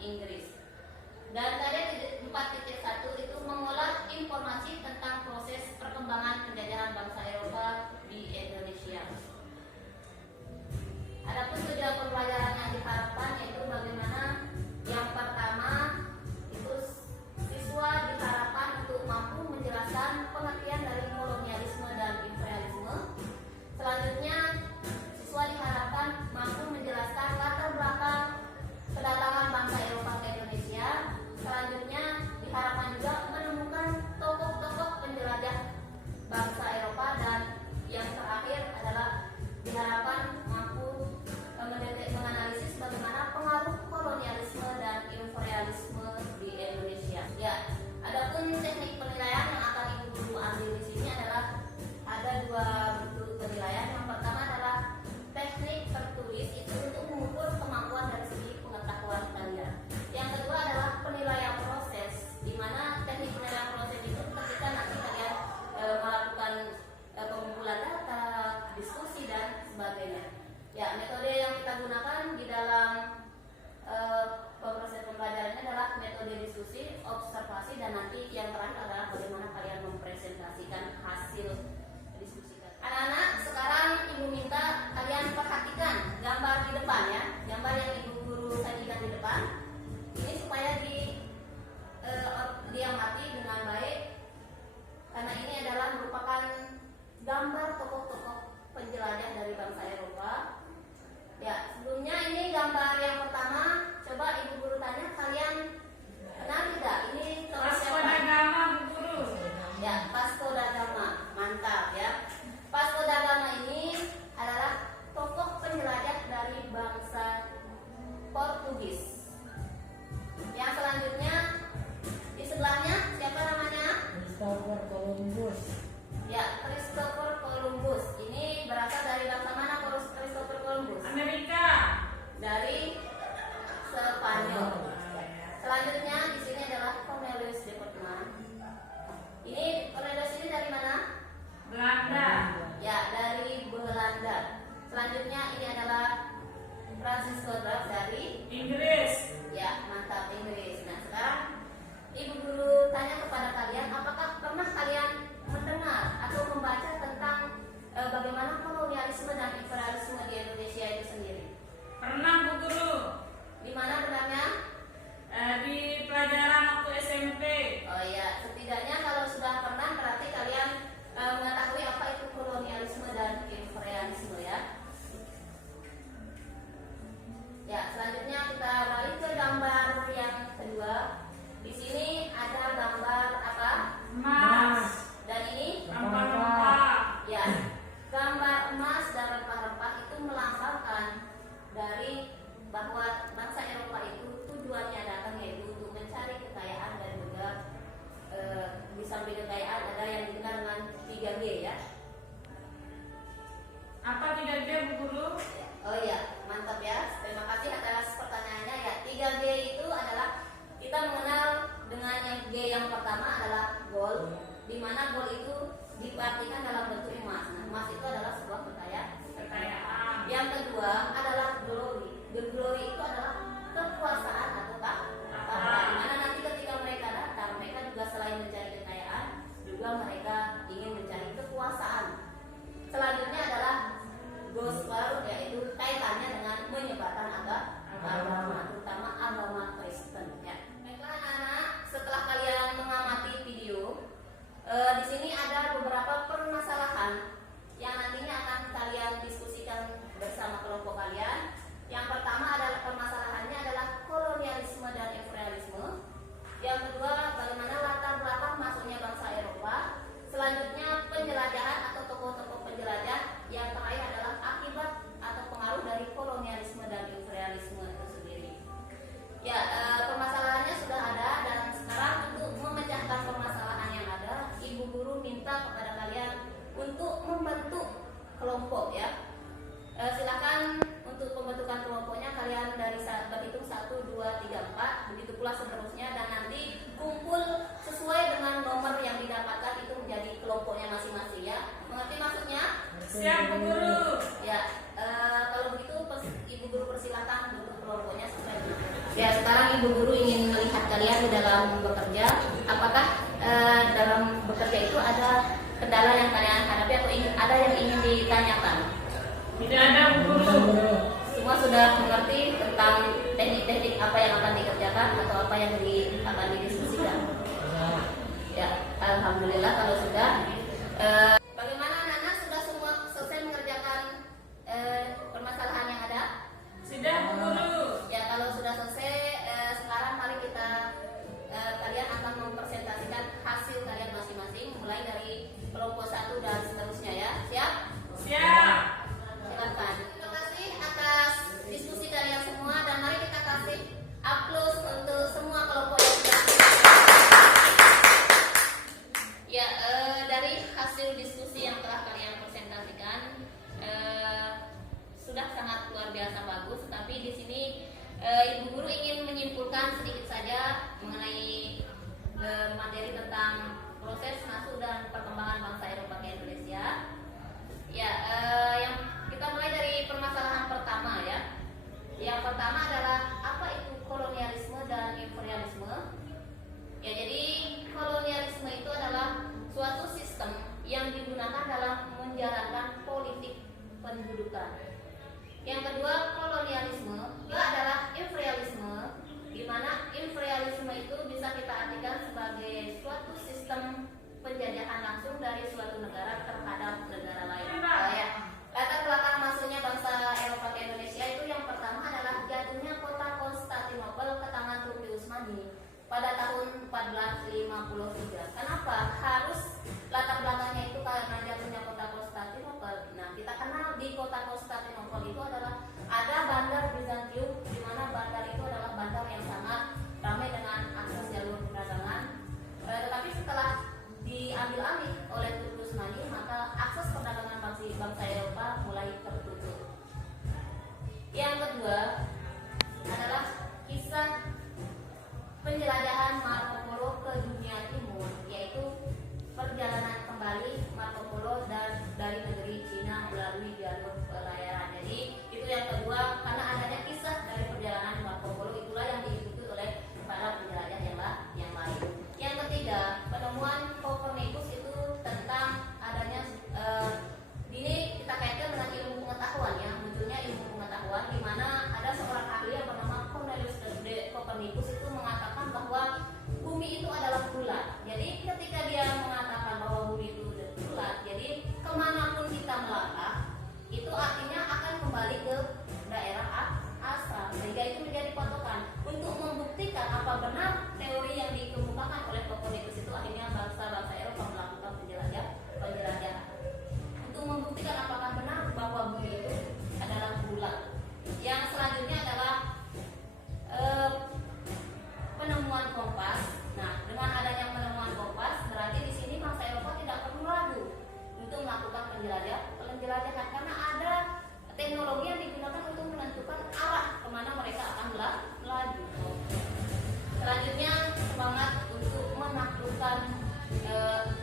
Inggris. Dan target 4.1 itu mengolah informasi tentang proses perkembangan penjajahan bangsa Eropa di Indonesia. Adapun tujuan pembelajaran yang diharapkan yaitu bagaimana yang pertama itu siswa diharapkan untuk mampu menjelaskan pengertian dari kolonialisme dan imperialisme. Selanjutnya siswa diharapkan mampu menjelaskan latar belakang kedatangan bangsa Eropa ke Indonesia. Selanjutnya diharapkan juga menemukan tokoh-tokoh penjelajah bangsa Eropa, dan yang terakhir adalah diharapkan mampu menganalisis bagaimana pengaruh kolonialisme dan imperialisme di Indonesia. Ya, adapun teknik penilaian yang akan Ibu Guru ambil di sini adalah ada dua bentuk penilaian. Yang pertama adalah teknik tertulis, itu untuk mengukur kemampuan dari segi pengetahuan kalian. Yang kedua adalah penilaian proses, di mana teknik penilaian proses itu ketika nanti kalian melakukan pengumpulan data, diskusi dan sebagainya. Ya, metode yang kita gunakan di dalam proses pembelajarannya adalah metode diskusi, observasi, dan nanti yang terakhir adalah bagaimana kalian mempresentasikan hasil diskusi. Anak-anak, sekarang Ibu minta kalian perhatikan gambar di depan ya, gambar yang Ibu Guru sajikan di depan. Ini supaya diamati dengan baik, karena ini adalah merupakan gambar tokoh-tokoh penjelajah dari bangsa Eropa. Ya, sebelumnya ini gambar yang pertama. Coba Ibu Guru tanya, kalian kenal tidak? Ini tokoh Vasco siapa? da Gama, Bu Guru. Ya, Vasco da Gama. Mantap ya. Vasco da Gama ini adalah tokoh penjelajah dari bangsa Portugis. Yang selanjutnya di sebelahnya siapa namanya? Christopher Columbus. Ya, Christopher Columbus. Ini berasal dari bangsa mana Christopher Columbus? Amerika. Dari Spanyol. Selanjutnya di sini adalah Cornelius de Portman. Ini Cornelius ini dari mana? Belanda. Ya, dari Belanda. Selanjutnya ini adalah Francisco Drake dari Inggris. ya, mantap, Inggris. Nah, sekarang Ibu Guru tanya kepada kalian, apakah pernah kalian mendengar atau membaca tentang bagaimana kolonialisme dan imperialisme di Indonesia itu sendiri? Pernah, Bu Guru. Di mana benarnya? Di pelajaran waktu SMP. Oh iya, setidaknya kalau sudah pernah berarti kalian mengetahui apa itu kolonialisme dan imperialisme ya. Ya, selanjutnya kita beralih ke gambar yang kedua. Di sini ada gambar apa? Emas. Dan ini Rempah-rempah. ya, gambar emas dan rempah-rempah itu melambangkan dari bahwa bangsa Eropa itu tujuannya datang yaitu untuk mencari kekayaan, dan juga di samping kekayaan ada yang dikenal dengan 3G ya. Apa 3G, Bu Guru? Oh iya, mantap ya. Terima kasih atas pertanyaannya ya. 3G itu adalah kita mengenal dengan yang G yang pertama adalah gold, di mana gold itu diartikan dalam bentuk emas. Nah, emas itu adalah sebuah Kekayaan. Yang kedua adalah glory. The glory itu adalah kekuasaan atau tahta. Di mana nanti ketika mereka datang, mereka juga selain mencari kekayaan, juga mereka ingin mencari kekuasaan. Selanjutnya adalah gospel, yaitu kaitannya dengan menyebarkan agama, terutama agama Kristen. Ya. Baiklah anak-anak, setelah kalian mengamati video, di sini ada beberapa permasalahan yang nantinya akan kalian diskusikan bersama kelompok kalian. Yang pertama adalah permasalahannya adalah kolonialisme dan imperialisme. Yang kedua, bagaimana latar belakang masuknya bangsa Eropa. Selanjutnya penjelajahan atau tokoh-tokoh penjelajah. Yang terakhir adalah akibat atau pengaruh dari kolonialisme dan imperialisme itu sendiri. Ya, permasalahannya sudah ada, dan sekarang untuk memecahkan permasalahan yang ada, Ibu Guru minta kepada kalian untuk membentuk kelompok ya. Silakan untuk pembentukan kelompoknya kalian dari berhitung 1, 2, 3, 4, begitu pula seterusnya, dan nanti kumpul sesuai dengan nomor yang didapatkan itu menjadi kelompoknya masing-masing ya. Mengerti maksudnya? Siap, Bu Guru. Ya, kalau begitu Ibu Guru persilakan bentuk kelompoknya sesuai dengan. Ya, sekarang Ibu Guru ingin melihat kalian di dalam bekerja. Apakah dalam bekerja itu ada kendala yang kalian hadapi atau ada yang ingin ditanyakan? Tidak ada Bu Guru. Semua sudah mengerti tentang teknik-teknik apa yang akan dikerjakan atau apa yang akan didiskusikan? Ya, alhamdulillah kalau sudah. Bagaimana anak-anak, sudah semua selesai mengerjakan permasalahan yang ada? Sudah Bu Guru. Ya, kalau sudah selesai, sekarang mari kita kalian akan mempresentasikan hasil kalian masing-masing, mulai dari kelompok 1 dan seterusnya ya. Siap? Siap. Silakan. Terima kasih atas diskusi kalian semua, dan mari kita kasih aplaus untuk semua kelompok yang sudah. Ya, dari hasil diskusi yang telah kalian presentasikan sudah sangat luar biasa bagus. Tapi di sini Ibu Guru ingin menyimpulkan sedikit saja mengenai materi tentang proses masuk dan perkembangan bangsa Eropa ke Indonesia. Ya, yang kita mulai dari permasalahan pertama ya. Yang pertama adalah apa itu kolonialisme dan imperialisme. Ya, jadi kolonialisme itu adalah suatu sistem yang digunakan dalam menjalankan politik pendudukan. Yang kedua, kolonialisme itu adalah imperialisme, di mana imperialisme itu bisa kita artikan sebagai suatu sistem penjajahan langsung dari suatu negara terhadap negara lain. Ya. Latar belakang masuknya bangsa Eropa ke Indonesia itu yang pertama adalah jatuhnya kota Konstantinopel ke tangan Turki Utsmani pada tahun 1453. Kenapa harus latar belakangnya itu karena jatuhnya kota Konstantinopel? Nah, kita kenal di kota Konstantinopel itu adalah ada bandar Bizantium, di mana bandar itu adalah bandar yang sangat ramai dengan akses jalur perdagangan. Tetapi setelah diambil alih oleh Turki Utsmani, maka akses perdagangan bangsa Eropa mulai tertutup. Yang kedua adalah kisah penjelajahan Marco Polo ke dunia timur, yaitu perjalanan kembali Marco Polo dari negeri Cina melalui jalur pelayaran. Jadi itu yang kedua, karena adanya kisah dari perjalanan Marco Polo, itulah yang diikuti oleh para penjelajah yang lain. Yang ketiga, penemuan Copernicus itu tentang adanya ini kita kaitkan dengan ilmu pengetahuan ya, munculnya ilmu pengetahuan, di mana ada seorang ahli yang bernama Cornelius de Copernicus itu mengatakan bahwa bumi itu adalah bulat. Jadi ketika dia mengatakan bahwa bumi itu bulat, jadi kemanapun kita melangkah itu artinya akan kembali ke daerah asal, sehingga itu menjadi patokan untuk membuktikan apa benar teori yang dikemukakan oleh Copernicus itu. Akhirnya bangsa-bangsa Eropa melakukan penjelajahan untuk membuktikan apakah benar bahwa bumi itu adalah bulat. Yang selanjutnya adalah penemuan kompas. Nah, dengan adanya penemuan kompas, berarti di sini bangsa Eropa tidak perlu ragu untuk melakukan penjelajahan karena ada teknologi yang digunakan untuk menentukan arah kemana mereka akan melaju. Selanjutnya, semangat untuk menaklukkan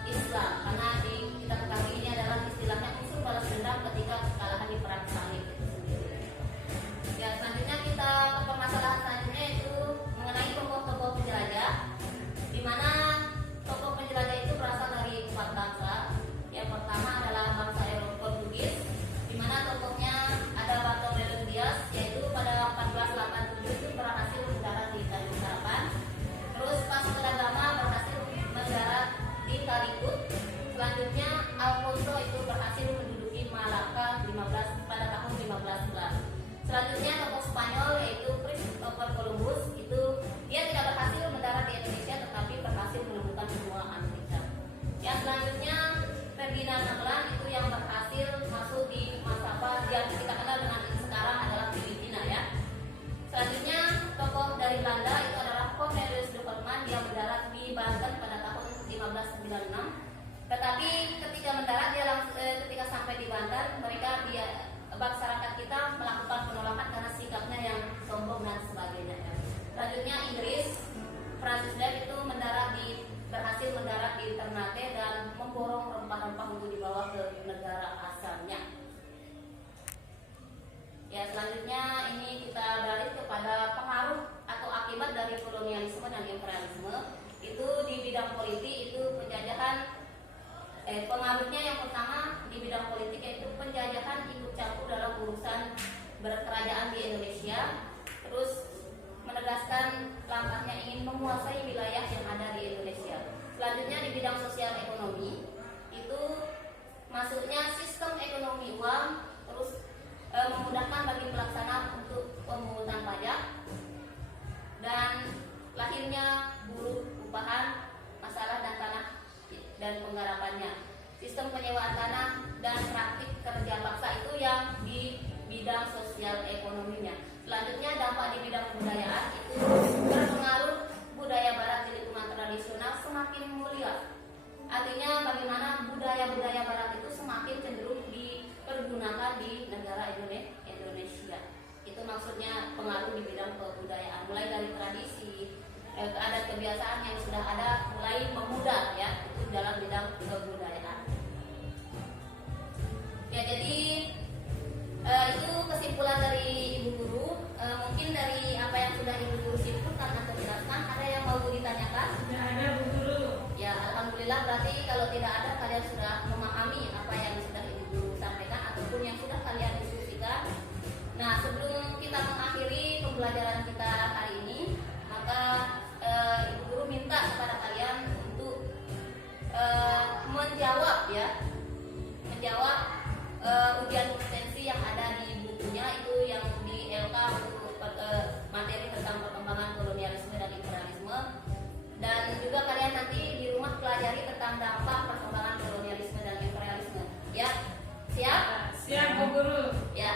Islam, karena kita ketahui ini adalah istilahnya unsur balas dendam ketika kekalahan di perang salib itu sendiri. Ya, selanjutnya kita ke permasalahan selanjutnya itu mengenai tokoh-tokoh penjelajah, di mana tokoh penjelajah itu berasal dari 4 bangsa. Yang pertama adalah bangsa Eropa Portugis, di mana tokohnya ada Bartolomeu Dias, yaitu pada 1487 itu berhasil mendarat di Tanjung Harapan. Terus Vasco da Gama berhasil mendarat di Calicut. Selanjutnya Alfonso itu berhasil menduduki Malaka pada tahun 1511. Selanjutnya tokoh Spanyol yaitu Christopher Columbus, itu dia tidak berhasil mendarat di Indonesia tetapi berhasil menemukan benua Amerika. Yang selanjutnya Ferdinand Magellan, itu yang berhasil masuk di maskapai yang kita kenal dengan sekarang adalah Filipina ya. Selanjutnya tokoh dari Belanda itu adalah Cornelius de Houtman, yang mendarat di Banten pada tahun 1596. Tetapi ketika mendarat ketika sampai di Banten, masyarakat kita melakukan penolakan karena sikapnya yang sombong dan sebagainya. Selanjutnya Inggris, Francis Drake itu berhasil mendarat di Ternate dan memborong rempah-rempah untuk dibawa ke negara asalnya. Ya, selanjutnya ini kita beralih kepada pengaruh atau dan imperialisme. Itu di bidang politik itu penjajahan pengaruhnya yang pertama di bidang politik yaitu penjajahan ikut campur dalam urusan berkerajaan di Indonesia. Terus menegaskan langkahnya ingin menguasai wilayah yang ada di Indonesia. Selanjutnya di bidang sosial ekonomi itu masuknya sistem ekonomi uang, terus memudahkan bagi pelaksana untuk pemungutan pajak, dan lahirnya buruh upahan, masalah dan tanah dan penggarapannya, sistem penyewaan tanah dan praktik kerja paksa. Itu yang di bidang sosial ekonominya. Selanjutnya dampak di bidang kebudayaan itu berpengaruh budaya barat di lingkungan tradisional semakin mulia. Artinya bagaimana budaya-budaya barat itu semakin cenderung dipergunakan di negara Indonesia. Itu maksudnya pengaruh di bidang kebudayaan, mulai dari tradisi, keadaan kebiasaan yang sudah ada mulai memudar ya, itu dalam bidang kebudayaan. Ya, jadi itu kesimpulan dari Ibu Guru. Mungkin dari apa yang sudah Ibu Guru simpulkan atau jelaskan, ada yang mau ditanyakan? Tidak ada, Bu Guru. Ya, alhamdulillah, berarti kalau tidak ada, kalian sudah memahami apa yang sudah Ibu Guru sampaikan ataupun yang sudah kalian diskusikan. Nah, sebelum kita mengakhiri pembelajaran kita hari ini, maka Ibu Guru minta kepada kalian untuk menjawab ujian kompetensi yang ada di bukunya, itu yang di LK untuk materi tentang perkembangan kolonialisme dan imperialisme. Dan juga kalian nanti di rumah pelajari tentang dampak perkembangan kolonialisme dan imperialisme. Ya, siap? Siap, Bu Guru. Ya,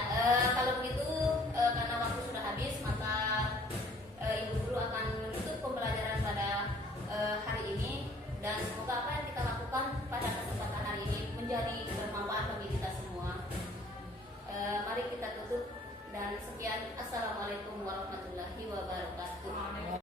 kalau begitu karena waktu sudah habis, maka Ibu Guru akan menutup pembelajaran pada hari ini, dan semoga apa yang kita lakukan pada kesempatan hari ini menjadi bermanfaat bagi kita semua. Mari kita tutup, dan sekian.